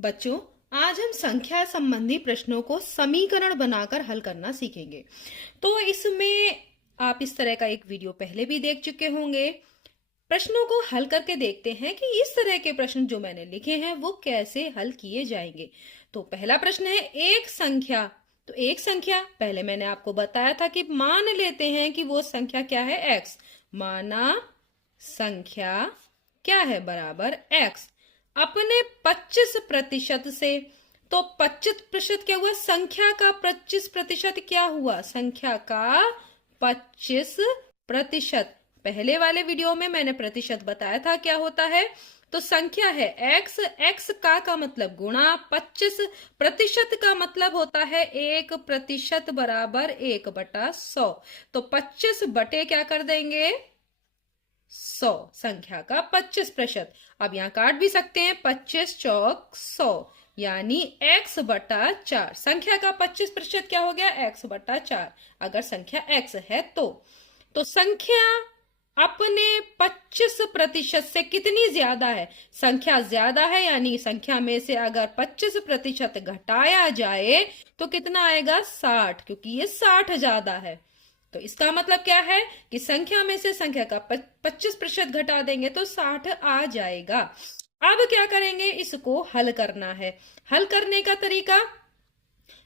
बच्चों, आज हम संख्या संबंधी प्रश्नों को समीकरण बनाकर हल करना सीखेंगे। तो इसमें आप इस तरह का एक वीडियो पहले भी देख चुके होंगे। प्रश्नों को हल करके देखते हैं कि इस तरह के प्रश्न जो मैंने लिखे हैं वो कैसे हल किए जाएंगे। तो पहला प्रश्न है एक संख्या। तो एक संख्या पहले मैंने आपको बताया था कि मान लेते हैं कि वो संख्या क्या है, x। माना संख्या क्या है, बराबर x। अपने 25% से, तो 25% क्या हुआ, संख्या का 25% क्या हुआ, संख्या का 25%। पहले वाले वीडियो में मैंने प्रतिशत बताया था क्या होता है। तो संख्या है x, x का मतलब गुणा, 25% का मतलब होता है 1% बराबर 1/100। तो 25 बटे क्या कर देंगे, 100, संख्या का 25%। अब यहाँ काट भी सकते हैं, 25 चौक 100 यानी x/4। संख्या का 25% क्या हो गया, x/4। अगर संख्या x है तो संख्या अपने 25% से कितनी ज्यादा है, संख्या ज्यादा है यानी संख्या में से अगर 25% घटाया जाए तो कितना आएगा, 60, क्योंकि ये 60 ज्यादा है। तो इसका मतलब क्या है कि संख्या में से संख्या का 25% घटा देंगे तो 60 आ जाएगा। अब क्या करेंगे, इसको हल करना है। हल करने का तरीका,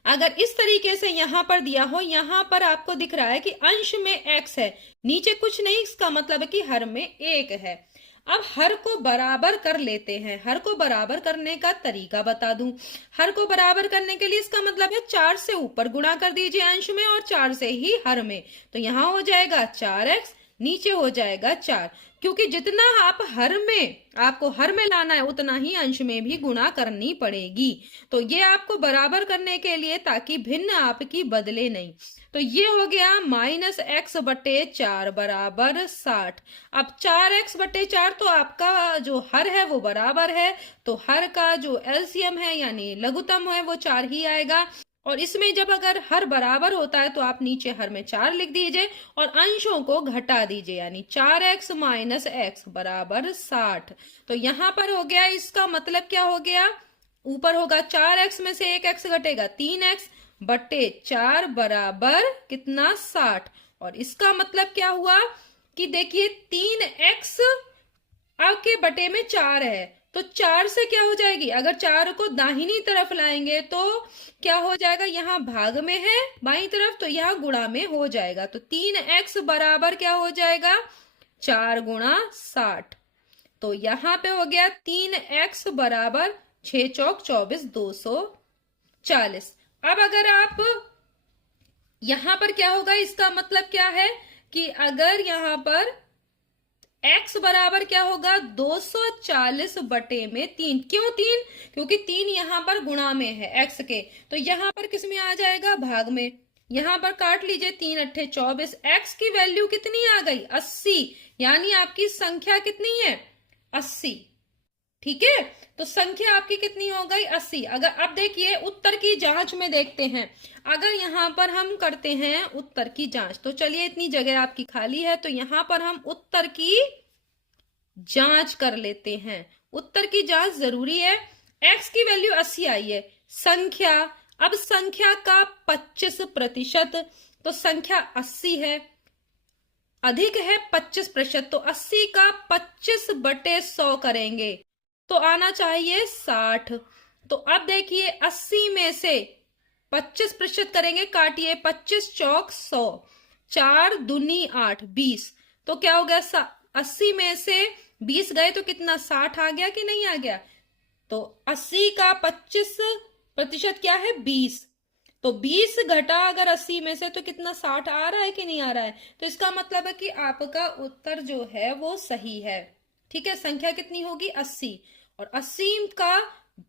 अगर इस तरीके से यहां पर दिया हो, यहां पर आपको दिख रहा है कि अंश में x है, नीचे कुछ नहीं, इसका मतलब है कि हर में 1 है। अब हर को बराबर कर लेते हैं। हर को बराबर करने का तरीका बता दूं। हर को बराबर करने के लिए इसका मतलब है 4 से ऊपर गुणा कर दीजिए अंश में और 4 से ही हर में। तो यहां हो जाएगा 4x, नीचे हो जाएगा 4, क्योंकि जितना आप आपको हर में लाना है उतना ही अंश में भी गुणा करनी पड़ेगी। तो ये आपको बराबर करने के लिए, ताकि भिन्न आपकी बदले नहीं। तो ये हो गया -x/4 बराबर 60। अब 4x/4 तो आपका जो हर है वो बराबर है, तो हर का जो एलसीएम है यानी लघुत्तम है वो 4 ही आएगा। और इसमें जब अगर हर बराबर होता है तो आप नीचे हर में 4 लिख दीजिए और अंशों को घटा दीजिए, यानी 4x - x बराबर 60। तो यहां पर हो गया, इसका मतलब क्या हो गया, ऊपर होगा 4x में से 1 x घटेगा, 3x/4 बराबर कितना, 60। और इसका मतलब क्या हुआ कि देखिए 3x के बटे में 4 है, तो 4 से क्या हो जाएगी, अगर 4 को दाहिनी तरफ लाएंगे तो क्या हो जाएगा, यहाँ भाग में है बाईं तरफ तो यहाँ गुणा में हो जाएगा। तो 3x बराबर क्या हो जाएगा, 4 गुणा 60। तो यहाँ पे हो गया 3x बराबर 6 चौक 24, 240। अब अगर आप यहां पर क्या होगा, इसका मतलब क्या है कि अगर यहां पर x बराबर क्या होगा, 240 बटे में 3। क्यों 3, क्योंकि 3 यहां पर गुणा में है x के, तो यहां पर किस में आ जाएगा, भाग में। यहां पर काट लीजिए, 3 अट्ठे 24, x की वैल्यू कितनी आ गई, 80, यानी आपकी संख्या कितनी है, 80। ठीक है, तो संख्या आपकी कितनी हो गई, 80। अगर अब देखिए उत्तर की जांच में देखते हैं, अगर यहां पर हम करते हैं उत्तर की जांच, तो चलिए इतनी जगह आपकी खाली है तो यहां पर हम उत्तर की जांच कर लेते हैं। उत्तर की जांच जरूरी है। x की वैल्यू 80 आई है, संख्या, अब संख्या का 25%, तो संख्या 80 है, अधिक है 25%, तो 80 का 25/100 करेंगे तो आना चाहिए 60। तो अब देखिए 80 में से 25% करेंगे, काटिए, 25 चौक 100, 4 दूनी 8, 20। तो क्या हो गया, 80 में से 20 गए तो कितना, 60 आ गया कि नहीं आ गया। तो 80 का 25% क्या है, 20। तो 20 घटा अगर 80 में से तो कितना, 60 आ रहा है कि नहीं आ रहा है। तो इसका मतलब है कि आपका उत्तर जो है वो सही है। ठीक है, संख्या कितनी होगी, 80, और 80 का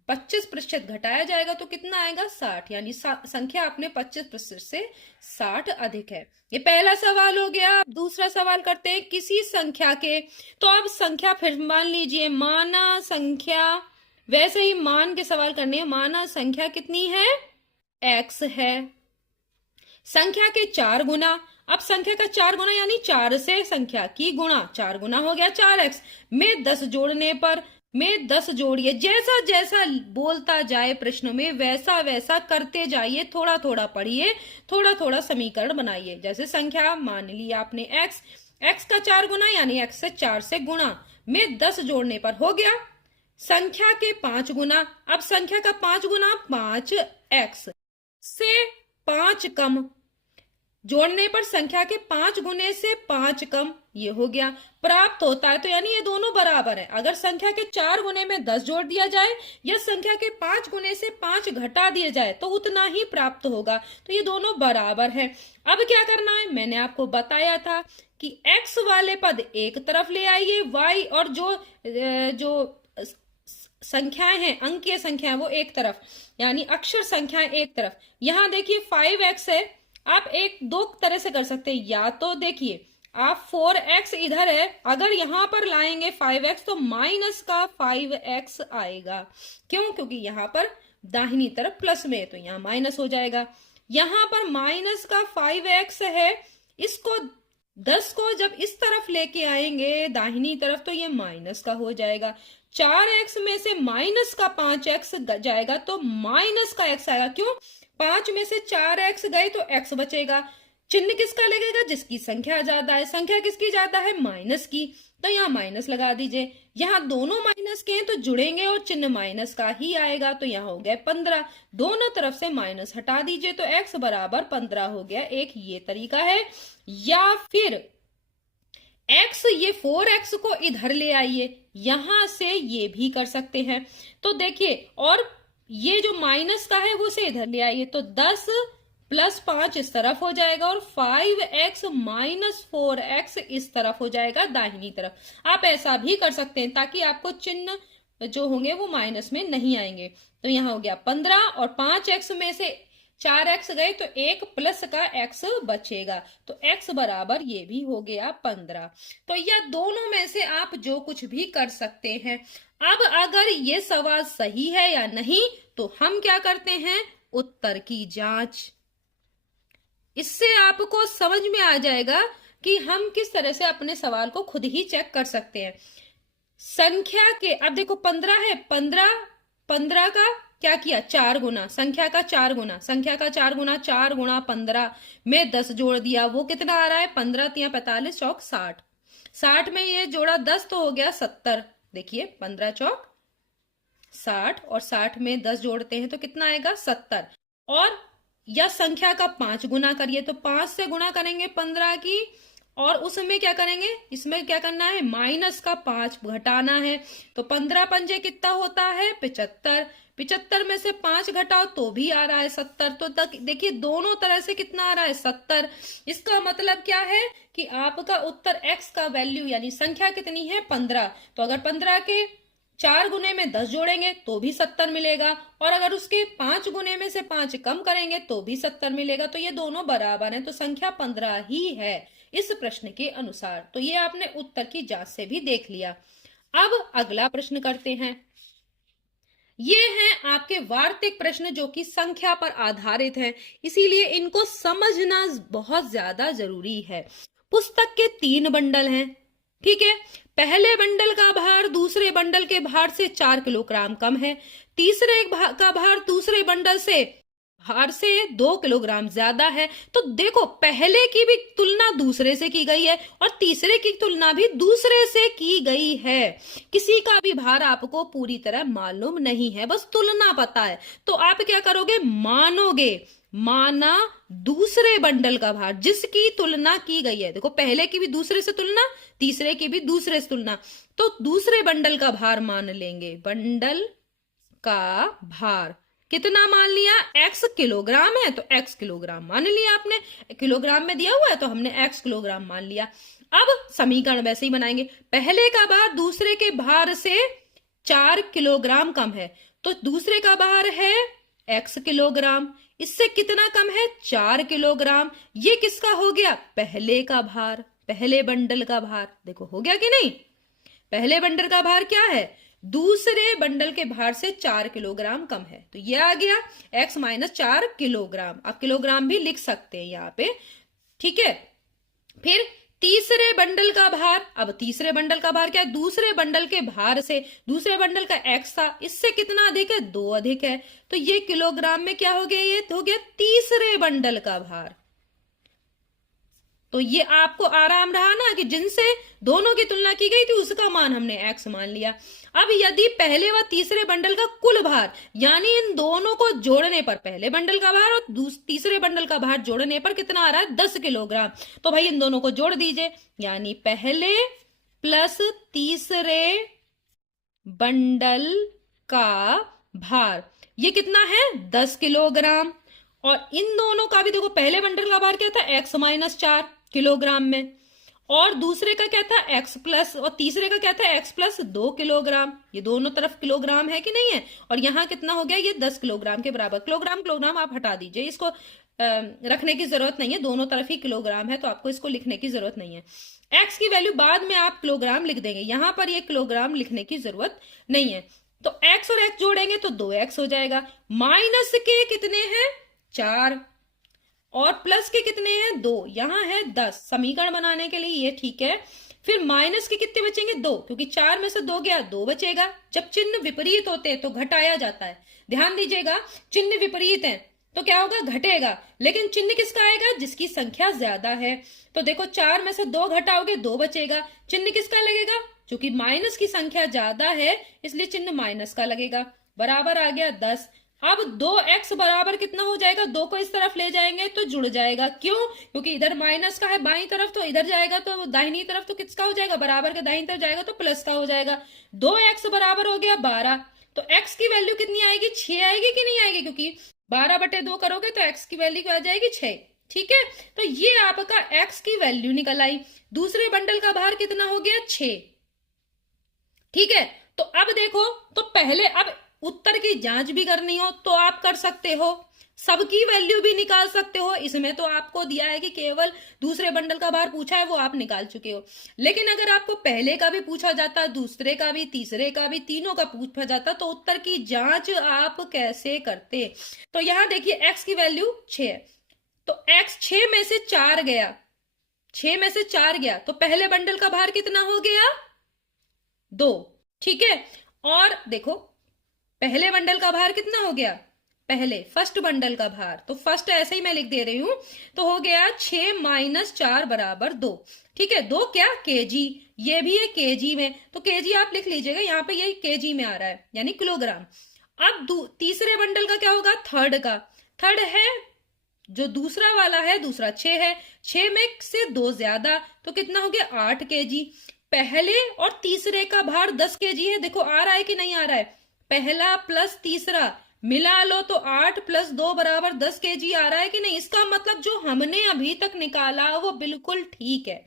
25% घटाया जाएगा तो कितना आएगा, 60, यानी संख्या अपने 25% से 60 अधिक है। ये पहला सवाल हो गया। अब दूसरा सवाल करते हैं, किसी संख्या के, तो अब संख्या फिर मान लीजिए, माना संख्या, वैसे ही मान के सवाल करने हैं। माना संख्या कितनी है, x है, संख्या के 4 गुना। अब संख्या का 4 गुना यानी 4 से संख्या की गुणा, 4 गुना हो गया 4x में 10 जोड़ने पर में 10 जोड़िए। जैसा जैसा बोलता जाए प्रश्न में वैसा वैसा करते जाइए, थोड़ा थोड़ा पढ़िए, थोड़ा थोड़ा समीकरण बनाइए। जैसे संख्या मान ली आपने x का 4 गुना यानी x से 4 से गुणा में 10 जोड़ने पर हो गया संख्या के 5 गुना। अब संख्या का 5 गुना 5x से 5 कम, जोड़ने पर संख्या के 5 गुने से 5 कम, ये हो गया प्राप्त होता है। तो यानी ये दोनों बराबर है। अगर संख्या के 4 गुने में 10 जोड़ दिया जाए या संख्या के 5 गुने से 5 घटा दिया जाए तो उतना ही प्राप्त होगा। तो ये दोनों बराबर है। अब क्या करना है, मैंने आपको बताया था कि x वाले पद एक तरफ ले आइए, y और जो संख्याएं हैं, अंकीय संख्याएं, वो एक तरफ, यानी अक्षर संख्याएं एक तरफ। यहां देखिए 5x है, आप एक दो तरह से कर सकते हैं। या तो देखिए आप 4x इधर है, अगर यहां पर लाएंगे 5x तो माइनस का 5x आएगा। क्यों? क्योंकि यहां पर दाहिनी तरफ प्लस में है तो यहां माइनस हो जाएगा। यहां पर माइनस का 5x है, इसको 10 को जब इस तरफ लेके आएंगे दाहिनी तरफ तो ये माइनस का हो जाएगा। 4x में से माइनस का 5x जाएगा तो माइनस का x आएगा। क्यों? 5 में से 4x गए तो x बचेगा। चिन्ह किसका लगेगा? जिसकी संख्या ज्यादा है। संख्या किसकी ज्यादा है? माइनस की, तो यहाँ माइनस लगा दीजिए। यहाँ दोनों माइनस के हैं तो जुड़ेंगे और चिन्ह माइनस का ही आएगा। तो यहाँ हो गया 15, दोनों तरफ से माइनस हटा दीजिए तो x बराबर 15 हो गया। एक ये तरीका है। या फिर x, ये 4x को इधर ले आइए, यहां से ये भी कर सकते हैं। तो देखिए, और ये जो माइनस का है वो से इधर ले आइए तो 10 प्लस 5 इस तरफ हो जाएगा और 5x माइनस 4x इस तरफ हो जाएगा दाहिनी तरफ। आप ऐसा भी कर सकते हैं ताकि आपको चिन्ह जो होंगे वो माइनस में नहीं आएंगे। तो यहाँ हो गया 15 और 5x में से 4x गए तो 1 प्लस का x बचेगा तो x बराबर ये भी हो गया 15। तो यह दोनों में से आप जो कुछ भी कर सकते हैं। अब अगर ये सवाल सही है या नहीं तो हम क्या करते हैं, उत्तर की जांच। इससे आपको समझ में आ जाएगा कि हम किस तरह से अपने सवाल को खुद ही चेक कर सकते हैं। संख्या के, अब देखो 15 है, 15 का क्या किया? 4 गुना, संख्या का 4 गुना, संख्या का 4 गुना, 4 गुणा 15 में 10 जोड़ दिया, वो कितना आ रहा है? 15 तिया 45 चौक 60, 60 में ये जोड़ा 10 तो हो गया 70। देखिए 15 चौक 60 और 60 में 10 जोड़ते हैं तो कितना आएगा? 70। और या संख्या का 5 गुना करिए तो 5 से गुणा करेंगे 15 की, और उसमें क्या करेंगे, इसमें क्या करना है? माइनस का 5 घटाना है। तो 15 पंजे कितना होता है? 75। 75 में से 5 घटाओ तो भी आ रहा है 70। तो तक देखिए दोनों तरह से कितना आ रहा है? 70। इसका मतलब क्या है कि आपका उत्तर x का वैल्यू यानी संख्या कितनी है? 15। तो अगर 15 के 4 गुने में 10 जोड़ेंगे तो भी 70 मिलेगा, और अगर उसके 5 गुने में से 5 कम करेंगे तो भी 70 मिलेगा। तो ये दोनों बराबर हैं, तो संख्या 15 ही है इस प्रश्न के अनुसार। तो ये आपने उत्तर की जांच से भी देख लिया। अब अगला प्रश्न करते हैं। ये हैं आपके वार्तिक प्रश्न जो कि संख्या पर आधारित हैं, इसीलिए इनको समझना बहुत ज्यादा जरूरी है। पुस्तक के 3 बंडल हैं, ठीक है। पहले बंडल का भार दूसरे बंडल के भार से 4 किलोग्राम कम है। तीसरे का भार दूसरे बंडल से भार से 2 किलोग्राम ज्यादा है। तो देखो पहले की भी तुलना दूसरे से की गई है और तीसरे की तुलना भी दूसरे से की गई है। किसी का भी भार आपको पूरी तरह मालूम नहीं है, बस तुलना पता है। तो आप क्या करोगे? मानोगे, माना दूसरे बंडल का भार जिसकी तुलना की गई है। देखो पहले की भी दूसरे से तुलना, तीसरे की भी दूसरे से तुलना, तो दूसरे बंडल का भार मान लेंगे। बंडल का भार कितना मान लिया? x किलोग्राम है तो x किलोग्राम मान लिया आपने, किलोग्राम में दिया हुआ है तो हमने x किलोग्राम मान लिया। अब समीकरण वैसे ही बनाएंगे। पहले का भार दूसरे के भार से 4 किलोग्राम कम है, तो दूसरे का भार है x किलोग्राम, इससे कितना कम है? 4 किलोग्राम। ये किसका हो गया? पहले का भार, पहले बंडल का भार। देखो हो गया कि नहीं? पहले बंडल का भार क्या है? दूसरे बंडल के भार से 4 किलोग्राम कम है, तो ये आ गया x माइनस 4 किलोग्राम। आप किलोग्राम भी लिख सकते हैं यहाँ पे, ठीक है। फिर तीसरे बंडल का भार, अब तीसरे बंडल का भार क्या है, दूसरे बंडल के भार से, दूसरे बंडल का x था, इससे कितना अधिक है, 2 अधिक है, तो ये किलोग्राम में क्या हो गया, ये हो गया तीसरे बंडल का भार। तो ये आपको आराम रहा ना कि जिनसे दोनों की तुलना की गई थी उसका मान हमने x मान लिया। अब यदि पहले व तीसरे बंडल का कुल भार, यानी इन दोनों को जोड़ने पर, पहले बंडल का भार और तीसरे बंडल का भार जोड़ने पर कितना आ रहा है, 10 किलोग्राम, तो भाई इन दोनों को जोड़ दीजिए, यानी पहले प्लस तीसरे बंडल का भार, ये कितना है, 10 किलोग्राम। और इन दोनों का भी देखो, पहले बंडल का भार क्या था, x माइनस 4 किलोग्राम में, और दूसरे का क्या था, x प्लस, और तीसरे का क्या था, x प्लस 2 किलोग्राम। ये दोनों तरफ किलोग्राम है कि नहीं है, और यहाँ कितना हो गया, ये 10 किलोग्राम के बराबर। किलोग्राम किलोग्राम आप हटा दीजिए, इसको रखने की जरूरत नहीं है, दोनों तरफ ही किलोग्राम है, तो आपको इसको लिखने की जरूरत नहीं है। x की वैल्यू बाद में आप किलोग्राम लिख देंगे, यहां पर ये किलोग्राम लिखने की जरूरत नहीं है। तो x और x जोड़ेंगे तो 2x हो जाएगा, माइनस के कितने हैं, 4, और प्लस के कितने हैं, 2, यहां है 10, समीकरण बनाने के लिए ये ठीक है। फिर माइनस के कितने बचेंगे, 2, क्योंकि 4 में से 2 गया, 2 बचेगा। जब चिन्ह विपरीत होते हैं तो घटाया जाता है, ध्यान दीजिएगा, चिन्ह विपरीत है तो क्या होगा, घटेगा, लेकिन चिन्ह किसका आएगा, जिसकी संख्या ज्यादा है। तो देखो 4 में से 2 घटाओगे, 2 बचेगा, चिन्ह किसका लगेगा, क्योंकि माइनस की संख्या ज्यादा है इसलिए चिन्ह माइनस का लगेगा, बराबर आ गया 10। अब 2x बराबर कितना हो जाएगा, 2 को इस तरफ ले जाएंगे तो जुड़ जाएगा, क्यों, क्योंकि इधर माइनस का है बाईं तरफ, तो इधर जाएगा तो दाहिनी तरफ तो किसका हो जाएगा, बराबर के दाहिनी तरफ जाएगा तो प्लस का हो जाएगा। 2x बराबर हो गया 12, तो x की वैल्यू कितनी आएगी, 6 आएगी कि नहीं आएगी, क्योंकि 12/2 करोगे तो x की वैल्यू क्या आ जाएगी, 6। ठीक है, तो ये आपका x की वैल्यू निकल आई। दूसरे बंडल का भार कितना हो गया, 6। ठीक है, तो अब देखो, तो पहले अब उत्तर की जांच भी करनी हो तो आप कर सकते हो, सबकी वैल्यू भी निकाल सकते हो। इसमें तो आपको दिया है कि केवल दूसरे बंडल का भार पूछा है, वो आप निकाल चुके हो, लेकिन अगर आपको पहले का भी पूछा जाता, दूसरे का भी, तीसरे का भी, तीनों का पूछा जाता, तो उत्तर की जांच आप कैसे करते। तो यहां देखिए x की वैल्यू 6 है, तो x 6 में से 4 गया, 6 में से 4 गया, तो पहले बंडल का भार कितना हो गया, 2। ठीक है, और देखो पहले बंडल का भार कितना हो गया, पहले फर्स्ट बंडल का भार, तो फर्स्ट ऐसे ही मैं लिख दे रही हूं, तो हो गया 6 माइनस 4 बराबर 2। ठीक है, 2 क्या, केजी, ये भी है केजी में, तो केजी आप लिख लीजिएगा, यहाँ पे ये केजी में आ रहा है, यानी किलोग्राम। अब तीसरे बंडल का क्या होगा, थर्ड का, थर्ड है जो दूसरा वाला है, दूसरा 6 है, 6 में से 2 ज्यादा, तो कितना हो गया, 8 केजी। पहले और तीसरे का भार 10 केजी है, देखो आ रहा है कि नहीं आ रहा है, पहला प्लस तीसरा मिला लो तो 8 प्लस 2 बराबर 10 केजी आ रहा है कि नहीं। इसका मतलब जो हमने अभी तक निकाला वो बिल्कुल ठीक है,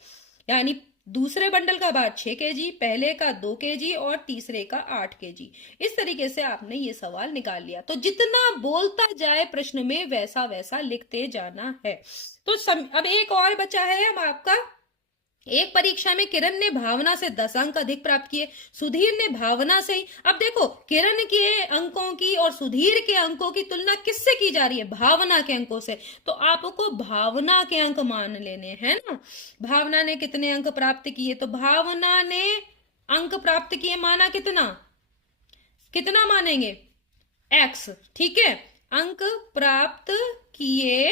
यानी दूसरे बंडल का भार 6 केजी, पहले का 2 केजी और तीसरे का 8 केजी। इस तरीके से आपने ये सवाल निकाल लिया। तो जितना बोलता जाए प्रश्न में वैसा वैसा लिखते जाना है। तो अब एक और बचा है हम आपका, एक परीक्षा में किरण ने भावना से 10 अंक अधिक प्राप्त किए, सुधीर ने भावना से, अब देखो किरण के अंकों की और सुधीर के अंकों की तुलना किससे की जा रही है, भावना के अंकों से, तो आपको भावना के अंक मान लेने हैं ना। भावना ने कितने अंक प्राप्त किए, तो भावना ने अंक प्राप्त किए, माना कितना, कितना मानेंगे, x। ठीक है, अंक प्राप्त किए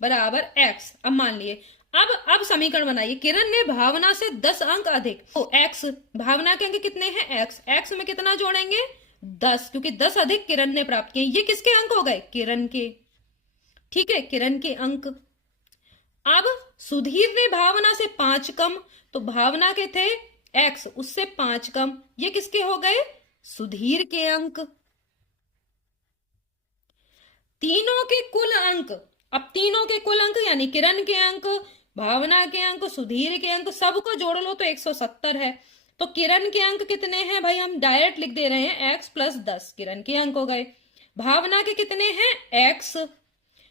बराबर x। अब मान लिए, अब समीकरण बनाइए, किरण ने भावना से 10 अंक अधिक, तो x, भावना के अंक कितने हैं, x में कितना जोड़ेंगे, 10, क्योंकि 10 अधिक किरण ने प्राप्त किए। ये किसके अंक हो गए, किरण के। ठीक है, किरण के अंक। अब सुधीर ने भावना से 5 कम, तो भावना के थे x, उससे 5 कम, ये किसके हो गए, सुधीर के अंक। तीनों के कुल अंक, अब तीनों के कुल अंक यानी किरण के अंक, भावना के अंक, सुधीर के अंक, सबको जोड़ लो तो 170 है। तो किरण के अंक कितने हैं भाई, हम डायरेक्ट लिख दे रहे हैं, x प्लस 10 किरण के अंक हो गए। भावना के कितने हैं, x,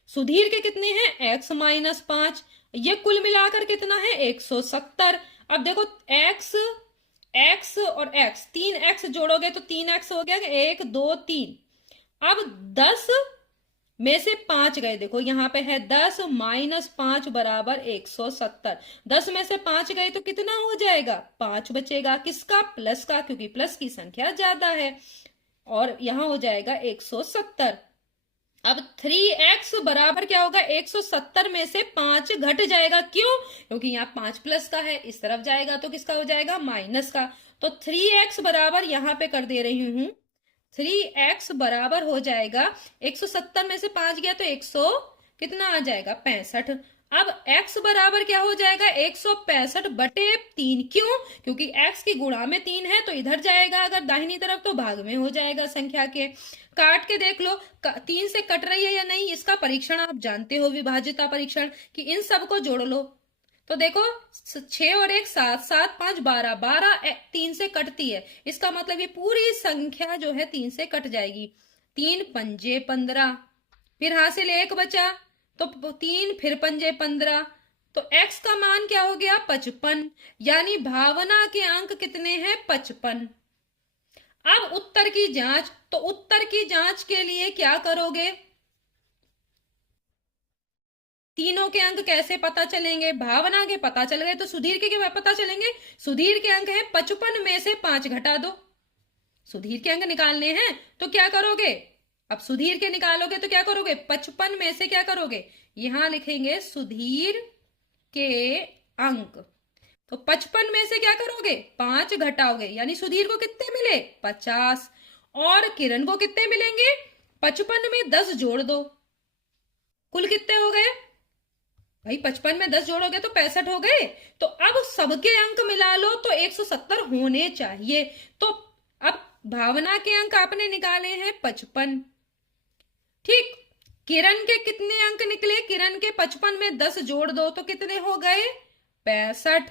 सुधीर के कितने हैं, x माइनस 5, ये कुल मिलाकर कितना है, 170। अब देखो x और x, 3x जोड़ोगे तो 3x हो गया, 1 2 3। अब 10 में से 5 गए, देखो यहाँ पे है 10 माइनस 5 बराबर 170। 10 में से 5 गए तो कितना हो जाएगा, 5 बचेगा, किसका, प्लस का, क्योंकि प्लस की संख्या ज्यादा है, और यहां हो जाएगा 170। अब 3x बराबर क्या होगा, 170 में से 5 घट जाएगा, क्यों, क्योंकि यहाँ 5 प्लस का है, इस तरफ जाएगा तो किसका हो जाएगा, माइनस का। तो 3x बराबर यहां पे कर दे रही हूं, 3x बराबर हो जाएगा 170 में से 5 गया तो 100 कितना आ जाएगा, 65। अब x बराबर क्या हो जाएगा, 165 बटे 3, क्यों, क्योंकि x की गुणा में 3 है तो इधर जाएगा, अगर दाहिनी तरफ तो भाग में हो जाएगा संख्या के। काट के देख लो 3 से कट रही है या नहीं, इसका परीक्षण आप जानते हो, विभाज्यता परीक्षण, कि इन सबको जोड़ लो। तो देखो 6 और 1 7, 7 5 12, 12 3 से कटती है, इसका मतलब ये पूरी संख्या जो है 3 से कट जाएगी। 3 पंजे 15, फिर हासिल 1 बचा, तो 3 फिर पंजे 15, तो x का मान क्या हो गया, 55, यानी भावना के अंक कितने हैं, 55। अब उत्तर की जांच, तो उत्तर की जांच के लिए क्या करोगे, तीनों के अंक कैसे पता चलेंगे, भावना के पता चल गए तो सुधीर के पता चलेंगे। सुधीर के अंक है 55 में से 5 घटा दो, सुधीर के अंक निकालने हैं तो क्या करोगे, अब सुधीर के निकालोगे तो क्या करोगे, 55 में से क्या करोगे, यहां लिखेंगे सुधीर के अंक, तो 55 में से क्या करोगे, 5 घटाओगे, यानी सुधीर को कितने मिले, 50, और किरण को कितने मिलेंगे, 55 में 10 जोड़ दो, कुल कितने हो गए भाई, 55 में 10 जोड़ोगे तो 65 हो गए। तो अब सबके अंक मिला लो तो 170 होने चाहिए। तो अब भावना के अंक आपने निकाले हैं 55, ठीक, किरण के कितने अंक निकले, किरण के 55 में 10 जोड़ दो तो कितने हो गए, 65,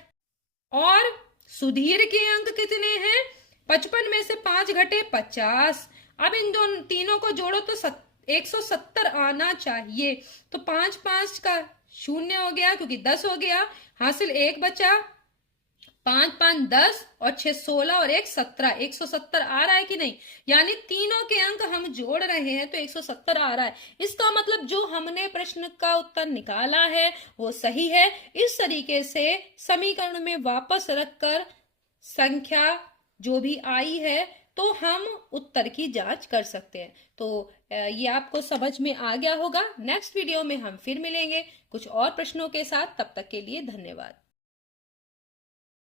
और सुधीर के अंक कितने हैं, 55 में से 5 घटे 50। अब इन दोनों तीनों को जोड़ो तो 170 आना चाहिए। तो 5 5 का 0 हो गया, क्योंकि 10 हो गया, हासिल 1 बचा, 5 5 10 और 6 16 और 1 17, 170 आ रहा है कि नहीं, यानी तीनों के अंक हम जोड़ रहे हैं तो 170 आ रहा है। इसका मतलब जो हमने प्रश्न का उत्तर निकाला है वो सही है। इस तरीके से समीकरण में वापस रखकर संख्या जो भी आई है तो हम उत्तर की जांच कर सकते हैं। तो ये आपको समझ में आ गया होगा। नेक्स्ट वीडियो में हम फिर मिलेंगे कुछ और प्रश्नों के साथ, तब तक के लिए धन्यवाद।